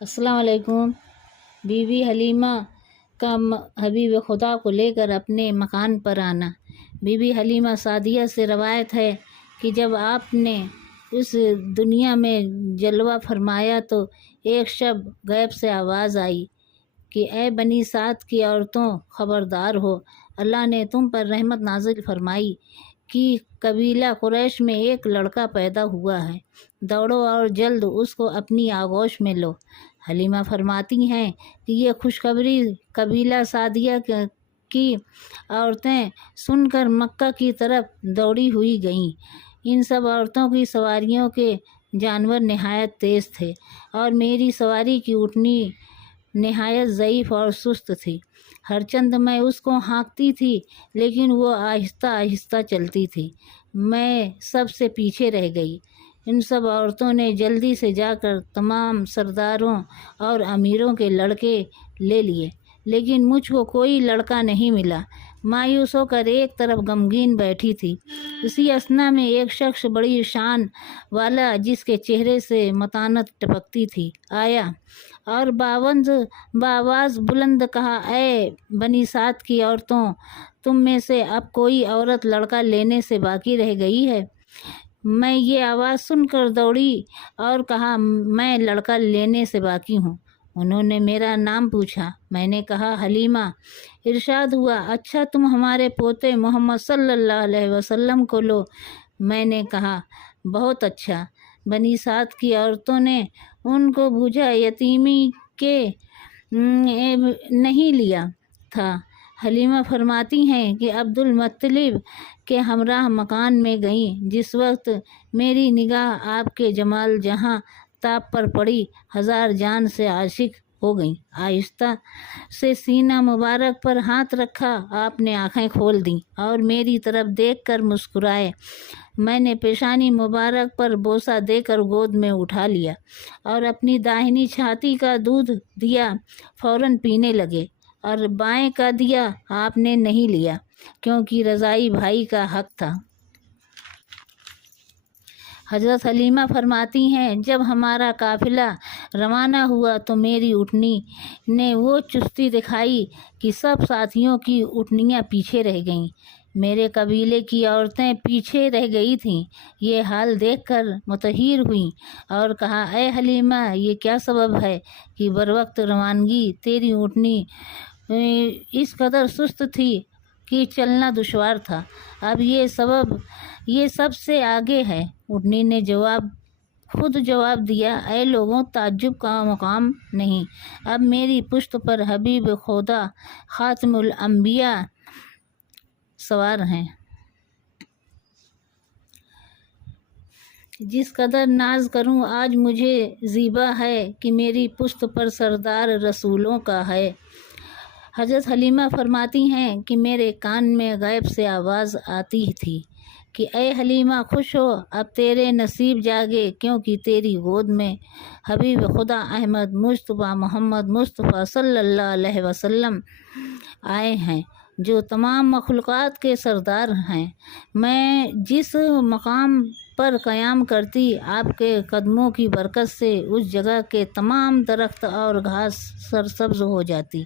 السلام علیکم۔ Be be Halima کا حبیب خدا کو لے کر اپنے مکان پر آنا۔ بی بی حلیمہ سعدیہ سے روایت ہے کہ جب آپ نے اس دنیا میں جلوہ فرمایا تو ایک شب غیب سے آواز آئی کہ اے بنی سعد کی عورتوں خبردار ہو، اللہ نے تم پر رحمت نازل فرمائی کہ قبیلہ قریش میں ایک لڑکا پیدا ہوا ہے، دوڑو اور جلد اس کو اپنی آغوش میں لو۔ حلیمہ فرماتی ہیں کہ یہ خوشخبری قبیلہ سعدیہ کی عورتیں سن کر مکہ کی طرف دوڑی ہوئی گئیں۔ ان سب عورتوں کی سواریوں کے جانور نہایت تیز تھے اور میری سواری کی اونٹنی نہایت ضعیف اور سست تھی، ہر چند میں اس کو ہانکتی تھی لیکن وہ آہستہ آہستہ چلتی تھی۔ میں سب سے پیچھے رہ گئی۔ ان سب عورتوں نے جلدی سے جا کر تمام سرداروں اور امیروں کے لڑکے لے لیے، لیکن مجھ کو کوئی لڑکا نہیں ملا۔ مایوس ہو کر ایک طرف غمگین بیٹھی تھی۔ اسی اثنا میں ایک شخص بڑی شان والا جس کے چہرے سے متانت ٹپکتی تھی آیا اور بآواز بلند کہا، اے بنی سعد کی عورتوں، تم میں سے اب کوئی عورت لڑکا لینے سے باقی رہ گئی ہے؟ میں یہ آواز سن کر دوڑی اور کہا، میں لڑکا لینے سے باقی ہوں۔ انہوں نے میرا نام پوچھا۔ میں نے کہا، حلیمہ۔ ارشاد ہوا، اچھا تم ہمارے پوتے محمد صلی اللہ علیہ وسلم کو لو۔ میں نے کہا، بہت اچھا۔ بنی سعد کی عورتوں نے ان کو بوجھا یتیمی کے نہیں لیا تھا۔ حلیمہ فرماتی ہیں کہ عبد المطلب کے ہمراہ مکان میں گئیں۔ جس وقت میری نگاہ آپ کے جمال جہاں تاب پر پڑی، ہزار جان سے عاشق ہو گئیں۔ آہستہ سے سینہ مبارک پر ہاتھ رکھا، آپ نے آنکھیں کھول دیں اور میری طرف دیکھ کر مسکرائے۔ میں نے پیشانی مبارک پر بوسہ دے کر گود میں اٹھا لیا اور اپنی داہنی چھاتی کا دودھ دیا فوراً پینے لگے، اور بائیں کا دیا آپ نے نہیں لیا کیونکہ رضائی بھائی کا حق تھا۔ حضرت حلیمہ فرماتی ہیں، جب ہمارا قافلہ روانہ ہوا تو میری اونٹنی نے وہ چستی دکھائی کہ سب ساتھیوں کی اونٹنیاں پیچھے رہ گئیں۔ میرے قبیلے کی عورتیں پیچھے رہ گئی تھیں۔ یہ حال دیکھ کر متحیر ہوئیں اور کہا، اے حلیمہ، یہ کیا سبب ہے کہ بروقت روانگی تیری اونٹنی اس قدر سست تھی کہ چلنا دشوار تھا؟ اب یہ سب سے آگے ہے۔ اونٹنی نے خود جواب دیا، اے لوگوں، تعجب کا مقام نہیں، اب میری پشت پر حبیب خدا خاتم الانبیاء سوار ہیں۔ جس قدر ناز کروں آج مجھے زیبا ہے کہ میری پشت پر سردار رسولوں کا ہے۔ حضرت حلیمہ فرماتی ہیں کہ میرے کان میں غیب سے آواز آتی تھی کہ اے حلیمہ، خوش ہو، اب تیرے نصیب جاگے، کیونکہ تیری گود میں حبیب خدا احمد مصطفیٰ محمد مصطفیٰ صلی اللہ علیہ وسلم آئے ہیں جو تمام مخلوقات کے سردار ہیں۔ میں جس مقام پر قیام کرتی، آپ کے قدموں کی برکت سے اس جگہ کے تمام درخت اور گھاس سرسبز ہو جاتی۔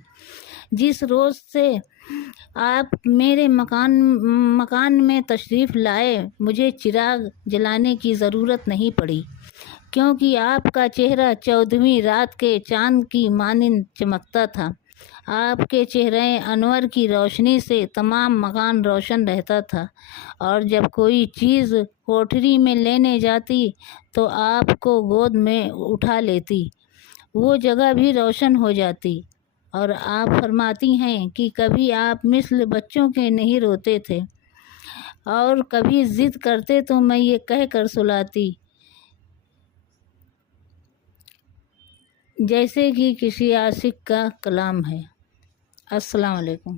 جس روز سے آپ میرے مکان میں تشریف لائے، مجھے چراغ جلانے کی ضرورت نہیں پڑی، کیونکہ آپ کا چہرہ 14ویں رات کے چاند کی مانند چمکتا تھا۔ آپ کے چہرہ انور کی روشنی سے تمام مکان روشن رہتا تھا، اور جب کوئی چیز کوٹھری میں لینے جاتی تو آپ کو گود میں اٹھا لیتی، وہ جگہ بھی روشن ہو جاتی۔ اور آپ فرماتی ہیں کہ کبھی آپ مثل بچوں کے نہیں روتے تھے، اور کبھی ضد کرتے تو میں یہ کہہ کر سلاتی جیسے کہ کسی عاشق کا کلام ہے۔ السلام علیکم۔